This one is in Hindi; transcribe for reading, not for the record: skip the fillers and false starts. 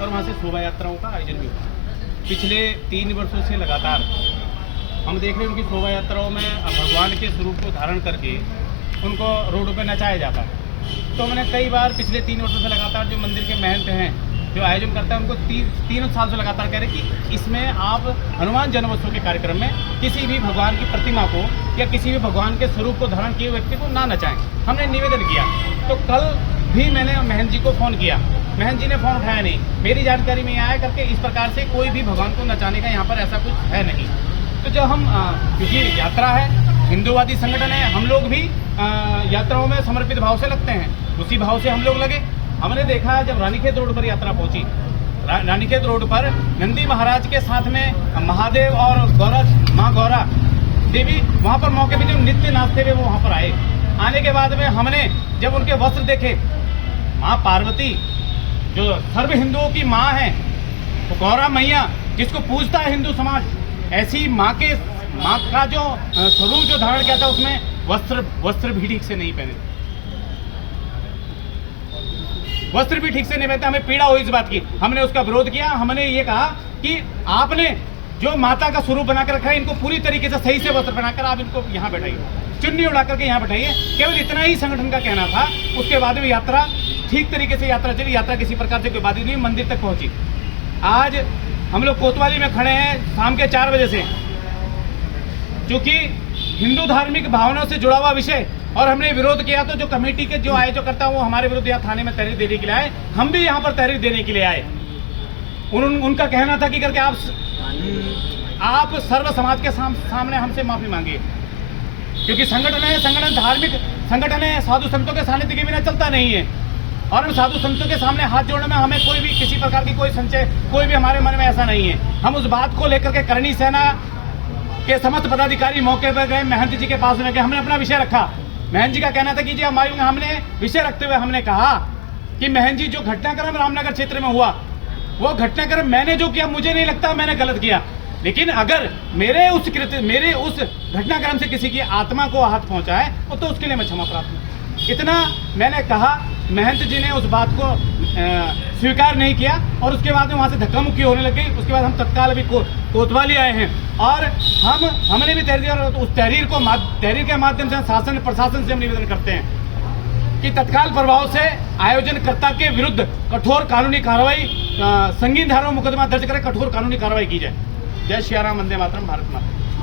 और वहाँ से शोभा यात्राओं का आयोजन भी होता है। पिछले 3 वर्षों से लगातार हम देख रहे हैं उनकी शोभा यात्राओं में भगवान के स्वरूप को धारण करके उनको रोडों पर नचाया जाता है। तो हमने कई बार पिछले 3 वर्षों से लगातार जो मंदिर के महंत हैं, जो आयोजन करता है, उनको 3 साल से लगातार कह रहे कि इसमें आप हनुमान जन्मोत्सव के कार्यक्रम में किसी भी भगवान की प्रतिमा को या किसी भी भगवान के स्वरूप को धारण किए व्यक्ति को ना नचाएं। हमने निवेदन किया। तो कल भी मैंने महंत जी को फ़ोन किया, महंत जी ने फ़ोन उठाया नहीं। मेरी जानकारी में आया करके इस प्रकार से कोई भी भगवान को नचाने का यहाँ पर ऐसा कुछ है नहीं। तो जब हम क्योंकि यात्रा है, हिंदूवादी संगठन है, हम लोग भी यात्राओं में समर्पित भाव से लगते हैं, उसी भाव से हम लोग लगे। हमने देखा जब रानीखेत रोड पर यात्रा पहुंची, रानीखेत रोड पर नंदी महाराज के साथ में महादेव और गौरा माँ गौरा देवी वहाँ पर मौके पर जो नित्य नाचते हुए वो वहाँ पर आए। आने के बाद में हमने जब उनके वस्त्र देखे, माँ पार्वती जो सर्व हिंदुओं की माँ है, तो गौरा मैया जिसको पूजता है हिंदू समाज, ऐसी माँ का जो स्वरूप जो धारण किया था, उसमें वस्त्र भी ठीक से नहीं पहने, वस्त्र भी ठीक से नहीं पहनते। हमें पीड़ा हुई इस बात की, हमने उसका विरोध किया। हमने ये कहा कि आपने जो माता का स्वरूप बनाकर रखा है, इनको पूरी तरीके से सही से वस्त्र पहनाकर आप इनको यहाँ बैठाइए, चुन्नी उड़ा करके यहाँ बैठाइए। केवल इतना ही संगठन का कहना था। उसके बाद में यात्रा ठीक तरीके से यात्रा चली, यात्रा किसी प्रकार से कोई बाधित नहीं, मंदिर तक पहुंची। आज हम लोग कोतवाली में खड़े हैं शाम के 4 बजे से, क्योंकि हिंदू धार्मिक भावनाओं से जुड़ा हुआ विषय, और हमने विरोध किया। तो जो कमेटी के जो आयोजकर्ता वो हमारे विरुद्ध यहाँ थाने में तहरीर देने के लिए आए, हम भी यहाँ पर तहरीर देने के लिए आए। उनका कहना था कि करके आप सर्व समाज के सामने हमसे माफी मांगिए, क्योंकि संगठन धार्मिक संगठन है, साधु संतों के सानिध्य के बिना चलता नहीं है। और हम साधु संतों के सामने हाथ जोड़ने में हमें कोई भी किसी प्रकार की कोई संचय, कोई भी हमारे मन में ऐसा नहीं है। हम उस बात को लेकर के करणी सेना के समस्त पदाधिकारी मौके पर गए, महंत जी के पास में गए, हमने अपना विषय रखा। महंत जी का कहना था कि जी हमने विषय रखते हुए हमने कहा कि महंत जी जो घटनाक्रम रामनगर क्षेत्र में हुआ, वो घटनाक्रम मैंने जो किया मुझे नहीं लगता मैंने गलत किया, लेकिन अगर मेरे उस घटनाक्रम से किसी की आत्मा को आहत पहुंचा है तो उसके लिए मैं क्षमा प्राप्त हूं। इतना मैंने कहा। महंत जी ने उस बात को स्वीकार नहीं किया और उसके बाद में वहाँ से धक्का मुक्की होने लग गई। उसके बाद हम तत्काल अभी कोतवाली आए हैं और हमने भी तहरीर दिया, और उस तहरीर के माध्यम से शासन प्रशासन से हम निवेदन करते हैं कि तत्काल प्रभाव से आयोजनकर्ता के विरुद्ध कठोर कानूनी कार्रवाई, संगीन धारा में मुकदमा दर्ज करें, कठोर कानूनी कार्रवाई की जाए। जय श्री राम, वंदे मातरम, भारत माता।